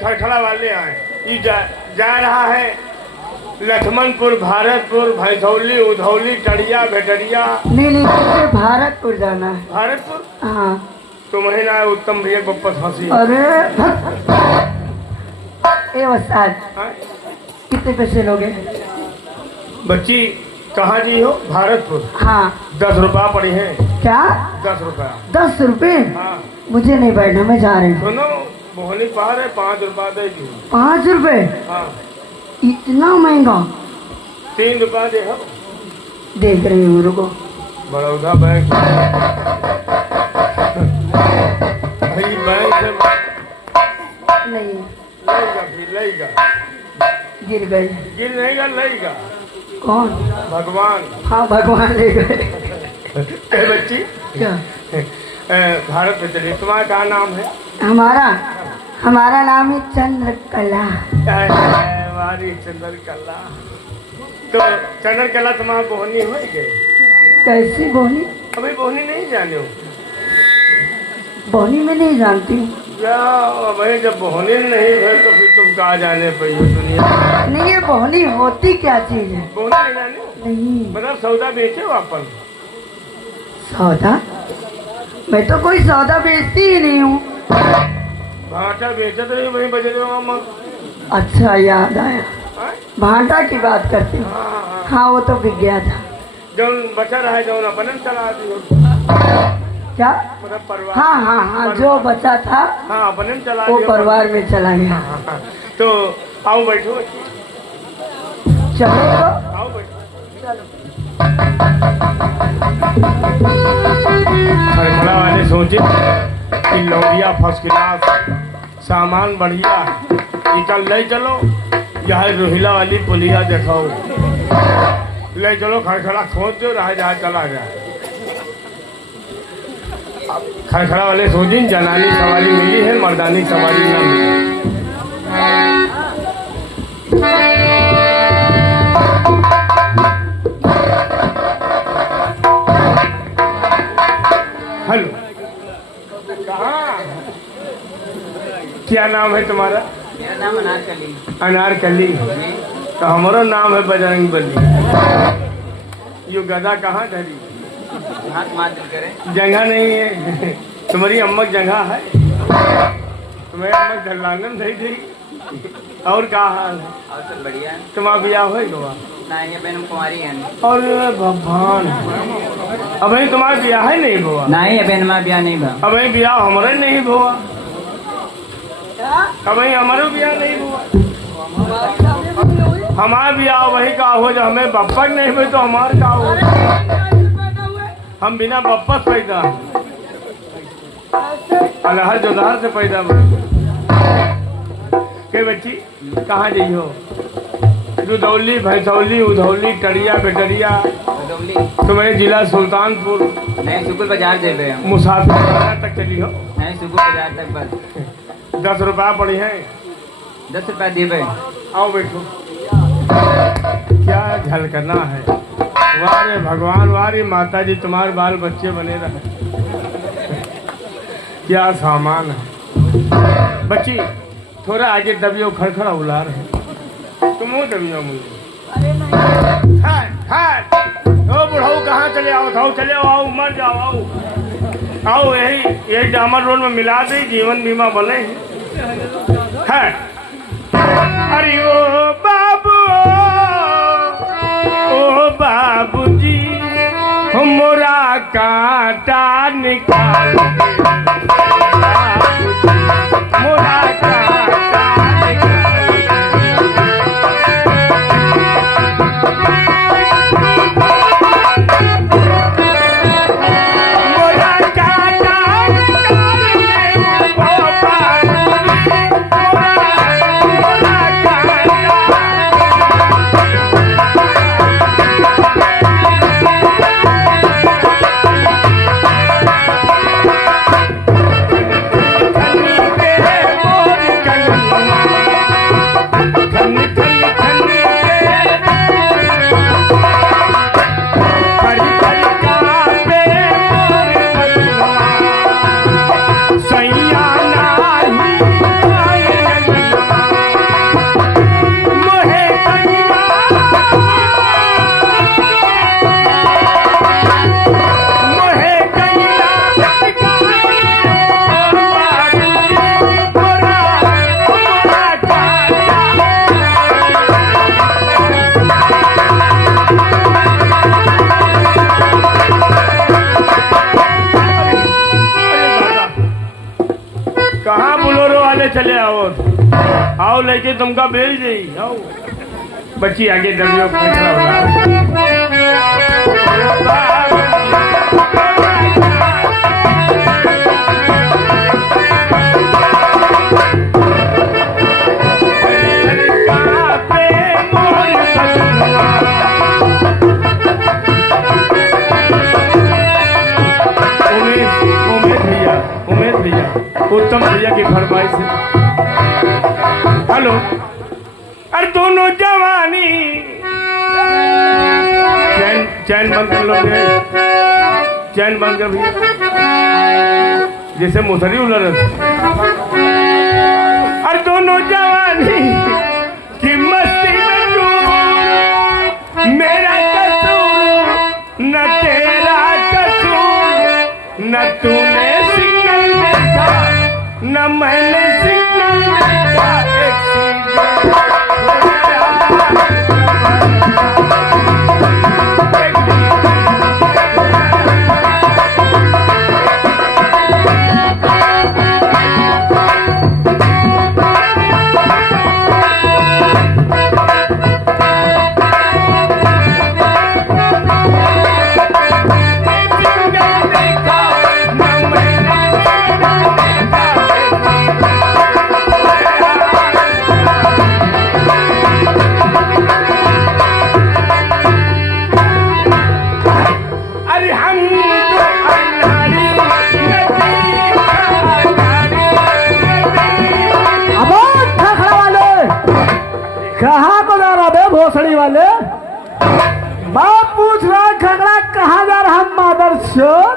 खड़खड़ा वाले आए जा रहा है लक्ष्मणपुर, भारतपुर, भैसौली, उधौली, टड़िया, भेटरिया। नहीं भारतपुर जाना है। भारतपुर? हाँ। तो महीना है उत्तम भैया वापस फंसी। अरे वस्ताद कितने पैसे लोगे? बच्ची कहाँ जी हो? भारतपुर। हाँ। 10 रुपया पड़ी है। क्या? 10 रुपया। 10 रुपये? हाँ। मुझे नहीं बैठना, मैं जा रही हूँ। सुनो मोहनी पार है, 5 रुपया दे दी। 5 रुपये? हाँ। इतना महंगा? 3 रुपया दे। हम देख रही हूँ, रुको। बड़ौदा बैंक बैंक से नहीं लेगा। गिर गई। गिर नहीं गा, लेगा। कौन? भगवान। हाँ भगवान ले गए। बच्ची क्या? भारत में चलिए। तुम्हारा क्या नाम है? हमारा नाम है चंद्रकला। हमारी चंद्रकला। तो चंद्रकला तुम्हारा बोहनी हो गई? कैसी बोहनी? अभी बोहनी नहीं जाने हो? बोहनी में नहीं जानती हूँ। भाई जब बोहनी नहीं है तो फिर तुम कहाँ जाने पाई हो दुनिया? नहीं, ये बोहनी होती क्या चीज है? बोहनी नहीं जाने हो? नहीं। मतलब सौदा बेचे हो अपन? सौदा? मैं तो कोई सौदा बेचती ही नहीं हूँ। भाटा बेचे तो वही बजे मामा। अच्छा याद आया, भाटा की बात करती हूँ। हाँ वो तो बिक गया था। जो बचा रहा है जो अपन चला दी। क्या? मतलब परिवार। हाँ जो बचा था हाँ अपन चला वो परिवार में चला गया। तो आओ बैठो। चलो आओ बैठो। चलो। खड़खड़ा वाले सोचे कि लौरिया फर्स्ट क्लास, सामान बढ़िया, निकल ले चलो। यहाँ रोहिला वाली पुलिया दिखाओ, ले चलो। खड़खड़ा खोज दो, रहा जहाँ चला जाए। खड़खड़ा वाले सोचे जनानी सवारी मिली है, मर्दानी सवारी न मिली। हेलो, कहाँ? क्या नाम है तुम्हारा? मेरा नाम अनारकली। अनारकली? तो हमारा नाम है बजरंग बली। यो गदा कहाँ धरी? जगह नहीं है। तुम्हारी अम्मक जगह है? तुम्हारी अम्मक धरलांगन धरी थी। और क्या हाल है? और सब बढ़िया है। तुम्हारा ब्याह होगा? नहीं, बहन कुमारी है। और भगवान, अब तुम्हारा ब्याह है नहीं हुआ? नहीं बहन, हमारा ब्याह नहीं हुआ। अब ब्याह हमारा नहीं हुआ। अब हमारा ब्याह नहीं हुआ। हमारा ब्याह वही का हो जो हमें बप्पा नहीं हुए तो हमारे का हो। हम बिना बप्पा पैदा, अल्लाह जोदार से पैदा के। बच्ची कहाँ जाइ हो? रुदौली, भैसौली, उधौली, टड़िया, भेटरिया। तुम्हारे जिला सुल्तानपुर। नहीं, सुकुल बाजार दे रहे हैं। मुसाफिर तक चली हो? नहीं, सुकुल बाजार तक बस। 10 रुपया पड़ी है। 10 रुपया दे रहे। आओ बैठो। क्या झल करना है? वारे भगवान, वारी माता जी, तुम्हारे बाल बच्चे बने रहे। क्या सामान है? बच्ची थोड़ा आगे दबियो, खड़खड़ा उला रहे। तुम दबियो मुझे। ओ बुढ़ाऊ कहाँ चले आओ? थाओ चले आओ, मर जाओ। आओ यही डामर रोड में मिला दे, जीवन बीमा बने है। अरे ओ बाबू, ओ बाबूजी, मोरा कांटा निकाल, मोरा कांटा निकाल। मोरा कांटा निकाल। चले आओ आओ लेके तुमका भेज दे आओ बच्ची आगे दबियो उमेश भैया उत्तम भैया की फरमाइश है। हेलो अरे दोनों जवानी चैन बंद कर लो चैन बंद कर भैया जैसे मुसरी उलट अरे दोनों जवानी की मस्ती में तू मेरा कसूर न तेरा कसूर न तूने सिग्नल देखा न मैंने सिग्नल देखा कहाँ को जा रहा बे भोसड़ी वाले? बाप पूछ रहा है खगड़ा कहाँ जा रहा मादर चोद?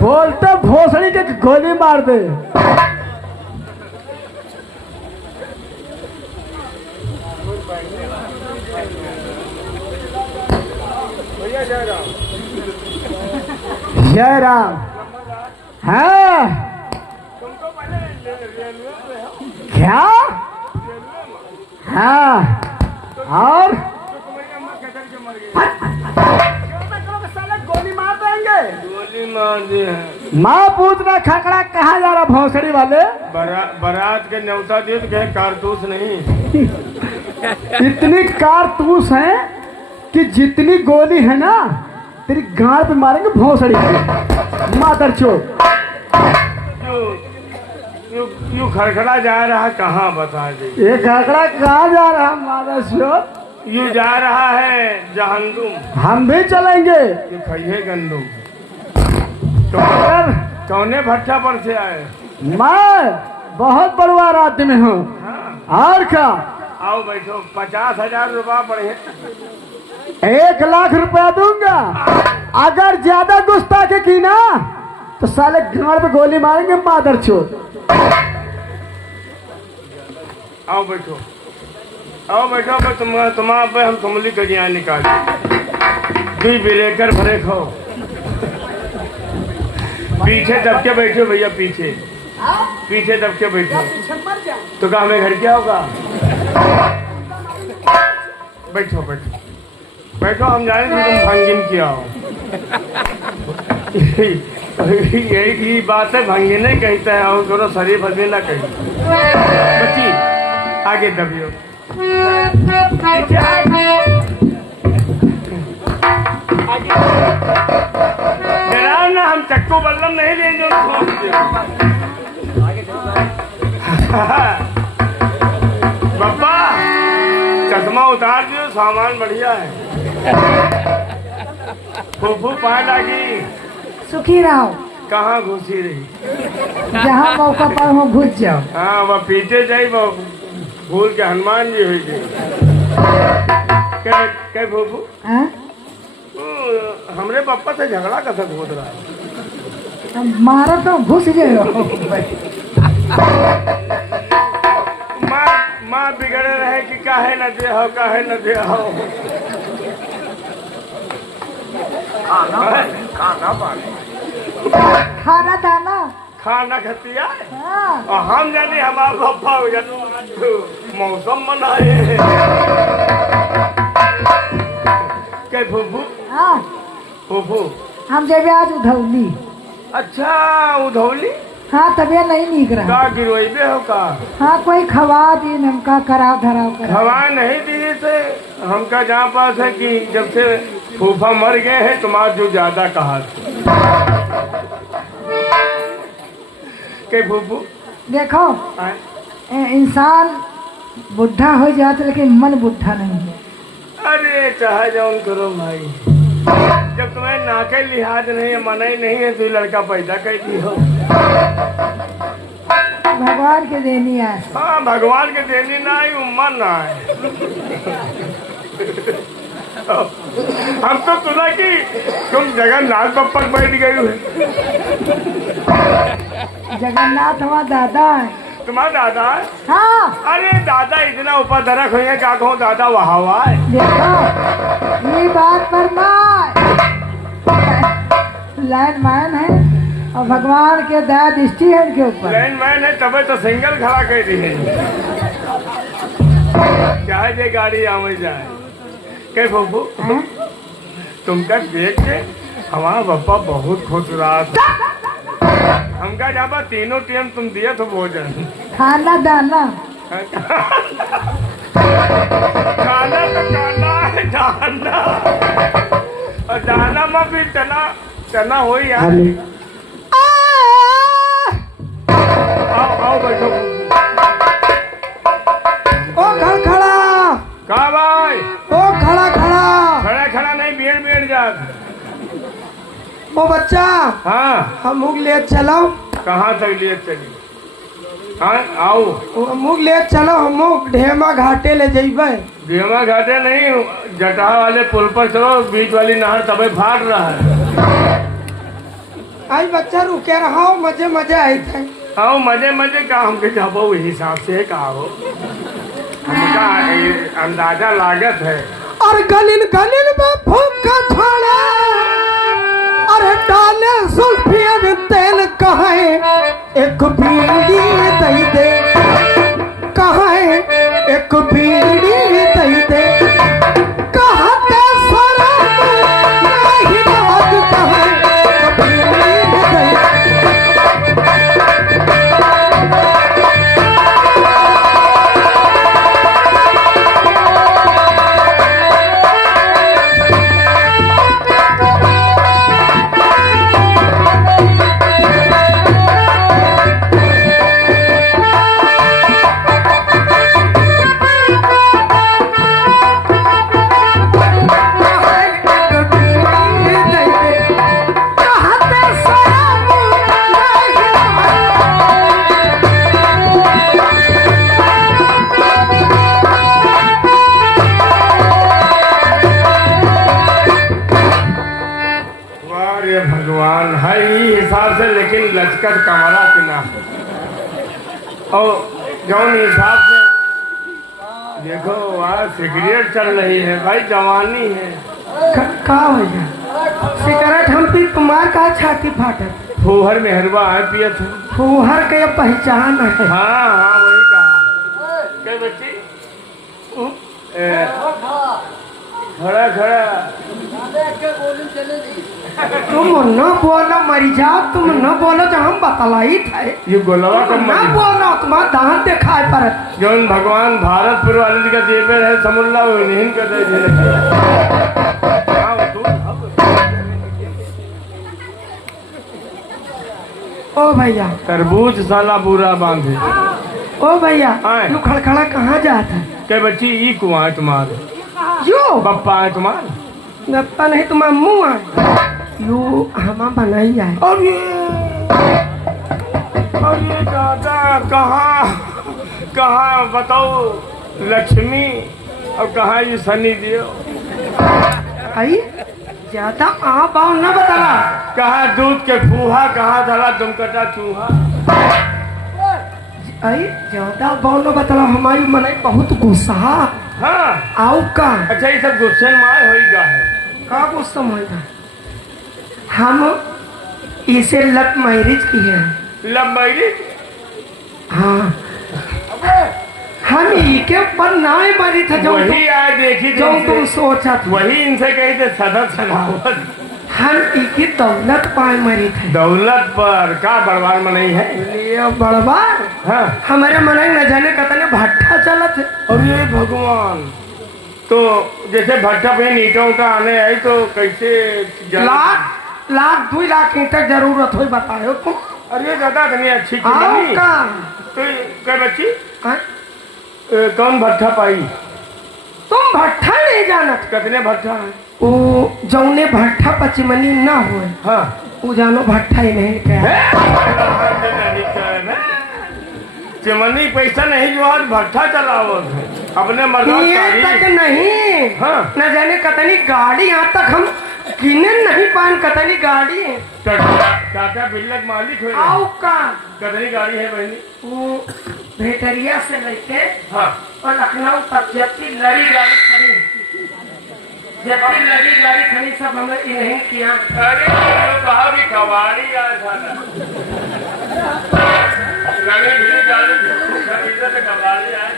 बोलते भोसड़ी के गोली मार दे। जय राम। हाँ क्या? हाँ और गोली मार देंगे। गोली मार दे माँ पूछना खकड़ा कहाँ जा रहा भौसड़ी वाले? बारात के न्योता दे तो कहे कारतूस नहीं इतनी कारतूस है कि जितनी गोली है ना तेरी गांड पे मारेंगे भौसड़ी की मादर चोद। यू खड़खड़ा जा रहा कहाँ बता दे। ये खकड़ा कहाँ जा रहा मादर चोद? यू जा रहा है जहन्नुम। हम भी चलेंगे। यू खाइए गंदुम। तो कौने भट्टा पर से आए? मैं बहुत बड़ुआ राज्य में हूँ। हाँ। और क्या? आओ बैठो 50,000 रुपया पड़े 1 लाख रुपया दूंगा। अगर ज्यादा गुस्ताखी की ना तो साले गांड पे गोली मारेंगे मादर चोद। आओ बैठो तुम्हारा पे हम तुमली कड़ियाँ निकाल दुई ब्रेकर भरे खो पीछे दब के बैठो भैया पीछे दब के बैठो तो क्या हमें घर क्या होगा? बैठो हम जाने थे तुम भंगिन किया हो यही बात है भंगिने कहता है और दोनों शरीफ आदमी ना कही। बच्ची आगे दबियो डराओ ना हम चक्कू बल्लम नहीं लेंगे बब्बा चश्मा उतार दियो सामान बढ़िया है। फूफू पाए लागी सुखी रहो। कहाँ घुसी रही? जहाँ मौका पर हो घुस जाओ। हाँ वह पीछे जाई वो भूल के हनुमान जी हुई थी क्या फूफू हमरे पापा से झगड़ा का सब होता रहा। मारो तो घुस गए माँ बिगड़े रहे कि काहे न दे हो खाना दाना खाना खतिया हाँ। और हम जाने हमारा पापा हो जाने मौसम मनाए क्या फूफू? हाँ फूफू हम जब आज उधौली। अच्छा उधौली हाँ तबियत नहीं नीक रहा। का गिरोइबे हो का? हाँ कोई खवा दी नमका कराव धराव करा। हवा नहीं दिए थे हमका जहाँ पास है कि जब से फूफा मर गए हैं तुम्हारा जो ज्यादा कहा के फूफू देखो आए? इंसान बुढ़ा हो जाता लेकिन मन बुढ़ा नहीं है। अरे चाहे जाओ करो भाई, जब तुम्हें नाके लिहाज नहीं है मना ही नहीं है तो लड़का पैदा कर दी हो। भगवान के देनी है। हाँ भगवान के देनी ना आई उम्र ना है। हम तो सुना कि तुम जगन्नाथ बप्पा बैठ गई हो। जगन्नाथ हमारा दादा है। तुम्हारा दादा है? हाँ अरे दादा इतना ऊपर दरक हुई है क्या कहूँ, दादा वहा हुआ है। देखो ये बात पर लैंड मैन है और भगवान के दया दृष्टि है इनके ऊपर। लाइन मैन है तबे तो सिंगल खड़ा कर दी है। चाहे जे गाड़ी आवे जाए के फूफू हैं? तुमका देख के हमारा पप्पा बहुत खुश रहा था। हमका जब तीनों टाइम तुम दिए तो भोजन खाना दाना खाना तो खाना है दाना, और दाना में भी चना चना हो यार। आओ आओ बैठो। ओ खड़ा कहा भाई? ओ खड़ा खड़ा खड़ा नहीं बेड़ जा। ओ बच्चा हाँ हम मुग ले चलो। कहाँ तक लिए चली? हाँ आओ। ओ मुग ले चलो, हम मुग ढेमा घाटे ले जेबे। गेमा घाटे नहीं, जटाहा वाले पुल पर चलो, बीच वाली नहर तबे फाट रहा है। आई बच्चा रुके रहो, मजे मजे आई थे। आओ मजे मजे का हमके जाबो वही हिसाब से का हो, हमका अंदाजा लागत है। और गलिल गलिल में फूका छोड़ा, अरे डाले सुल्फियन तेल कहे एक बीड़ी दई दे, कहे एक बीड़ी दई दे, कहते शरम नहीं बात कहे एक बीड़ी दई दे। भगवान है ही हिसाब से, लेकिन लचकर कमरा के ना और जौन हिसाब से देखो वहाँ सिगरेट चल रही है भाई, जवानी है। का हो जा सिगरेट हम पी, तुम्हार का छाती फाटत। फूहर मेहरबा है पिया था। फूहर के पहचान है। हाँ हाँ वही कहा। क्या बच्ची? खड़ा खड़ा तुम न बोलो मरी जा, तुम न बोलो जो हम बतलाई थे। ये गोलवा का न बोलो, तुम्हारा दांत दिखाई पड़त। जौन भगवान भारतपुर वाले जी का देवे है समुल्ला उन्हीं का दे दे। ओ भैया तरबूज साला बुरा बांधे। ओ भैया आए। तू खड़खड़ा कहाँ जाता है? क्या बच्ची ई कुआं है तुम्हारे? यो पप्पा है तुम्हारे? गप्पा नहीं, तुम्हारा मुँह है यो हमा बनाई है। और ये दादा कहाँ बताओ लक्ष्मी और कहाँ ये सनी दियो? आई ज्यादा आ बाव न बताला। कहाँ दूध के फूहा, कहाँ धला दुमकटा चूहा। आई ज्यादा बाव न बताला, हमारी मनाई बहुत गुस्सा। हाँ आओ का अच्छा ये सब गुस्से में आए होगा है का गुस्सा होगा? हम इसे लव मैरिज की है। Love marriage? हाँ हम इके ऊपर ना मरी था जो वही आए देखी जो तुम सोचा था। वही इनसे कही थे सदा सदावत। हम इकी दौलत पाए मरी थे। दौलत पर का बर्बाद में नहीं है। ये बड़बार हाँ हमारे मन न जाने कतने भट्ठा चलत है। अरे भगवान, तो जैसे भट्टा पे ईटा उटा आने आई तो कैसे लाख लाख 2 लाख ईंटा जरूरत हो बताओ तुम। अरे दादा इतनी अच्छी आओ चीज का तो क्या बच्ची हाँ? कौन भट्टा पाई? तुम भट्ठा नहीं जानत। कितने भट्टा है? वो जौने भट्ठा पचमनी ना हुए हाँ वो जानो भट्ठा ही नहीं क्या। चिमनी पैसा नहीं जो आज भट्टा चलाओ अपने ये तक नहीं हाँ न जाने कतनी गाड़ी यहाँ तक हम गिने नहीं पान कतनी गाड़ी है। टाटा बिल्लक मालिक हो आओ का कितनी गाड़ी है बहनी? वो भेटरिया से लेके हाँ और लखनऊ तक जबकि लड़ी गाड़ी खड़ी जबकि लड़ी गाड़ी खड़ी सब हमने इन्हीं किया। अरे कहा भी कबाड़ी यार लगे भी गाड़ी से कबाड़ी आए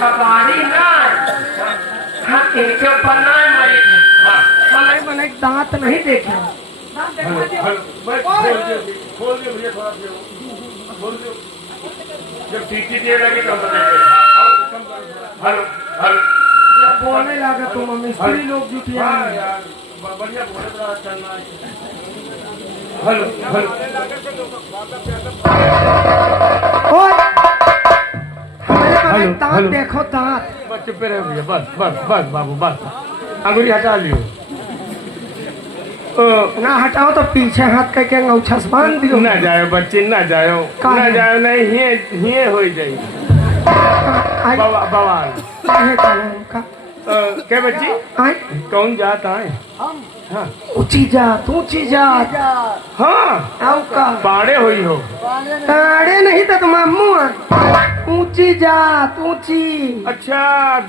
कबाड़ी ना हम एक बनाए मरी थे। बनाए बनाए दांत नहीं देखे। खोल दो भैया थोड़ा खोल दो जब टीटी दे लगे तो हेलो हेलो बोलने लगा तुम मिस्त्री लोग जुटिया। हाँ यार बढ़िया बोले तो चलना है। हेलो हेलो हमारे बनाए हेलो, दांत हेलो। देखो दांत। बस चुप रहे भैया बस बस बस बाबू बस अंगुली हटा लियो। ना हटाओ तो पीछे हाथ करके अंगूठा बांध दियो। ना जाओ बच्चे ना जाओ काहे? ना जाओ नहीं हिए हो जाए आई बवाल। काहे कहूं का क्या बच्ची आई कौन जाता है? हाँ ऊंची जात ऊंची जात। हाँ आओ का पाड़े हुई हो। अरे नहीं तो तुम अम्मू ऊंची जात ऊंची। अच्छा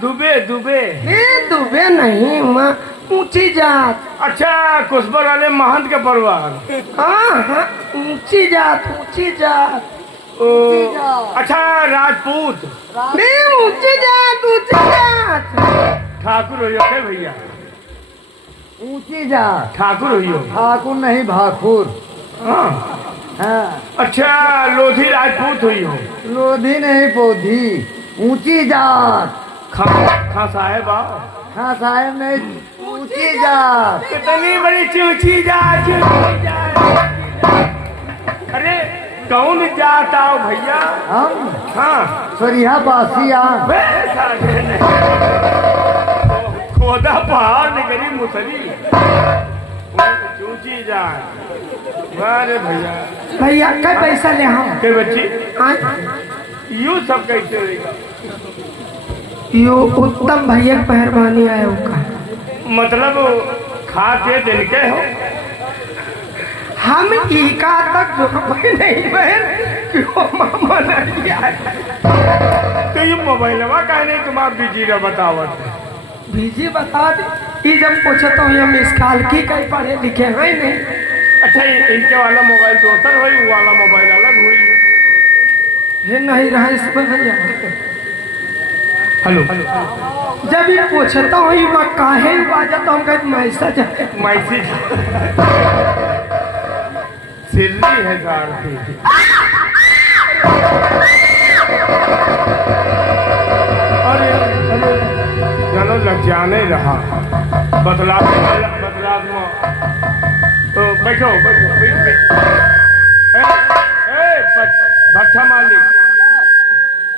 दुबे दुबे ए दुबे नहीं माँ ऊंची जात। अच्छा कुशबर वाले महंत के परिवार। हाँ हाँ ऊंची जात ऊंची जात। ओ, अच्छा राजपूत नहीं ऊंची जात ऊंची जात। ठाकुर हो क्या भैया? ऊंची जा ठाकुर हुई हो। ठाकुर नहीं भाकुर। हाँ हाँ अच्छा लोधी राजपूत हुई हो। लोधी नहीं पोधी ऊंची जात। खां साहेब आओ। हाँ साहेब नहीं ऊंची जात। कितनी बड़ी चूची जात अरे कौन जात आओ भैया? हम हाँ सरिया बासिया बे साले ने। खोदा पहाड़ निकली मुसरी चूची जात। अरे भैया भैया क्या पैसा ले हम के बच्ची आई यूं सब कैसे होगा? यो उत्तम भैया की मेहरबानी आए का। मतलब खा के दिन के हो। हम ईका तक जो नहीं बहन क्यों मामा नहीं आए। तो ये मोबाइलवा का नहीं तुम आप बिजी रह बतावत। बीजी बता दे जब पूछता हूँ हम इस काल की कहीं पढ़े लिखे हैं नहीं। अच्छा इनके वाला मोबाइल दोसर हुई वो वाला मोबाइल अलग हुई। ये नहीं रहा इसमें भैया। हेलो जब ये पूछता हूँ ये काहे बाजा तो हम कहीं मैसेज मैसेज सिर्री है कार की। अरे अरे चलो लज्जाने रहा बदलाव बदलाव में तो बैठो बैठो भट्ठा मालिक।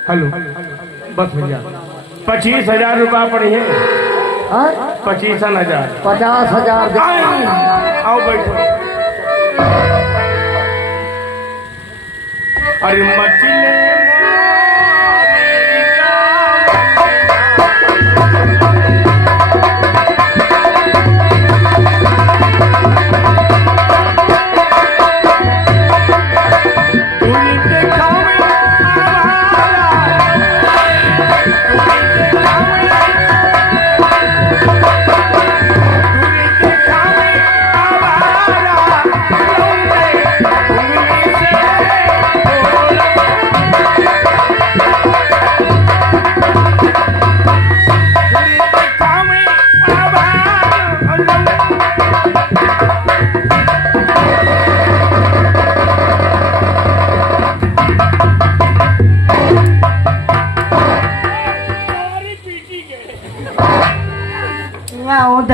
हेलो बस भैया 25,000 रुपया पड़ी है। 25,000 50,000 आओ बैठो। अरे मछली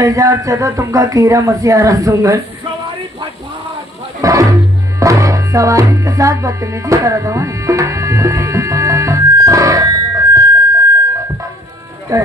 ऐसा चलो तुमका कीड़ा मसियारा सुंगर सवारी के साथ बदतमीजी करा दो क्या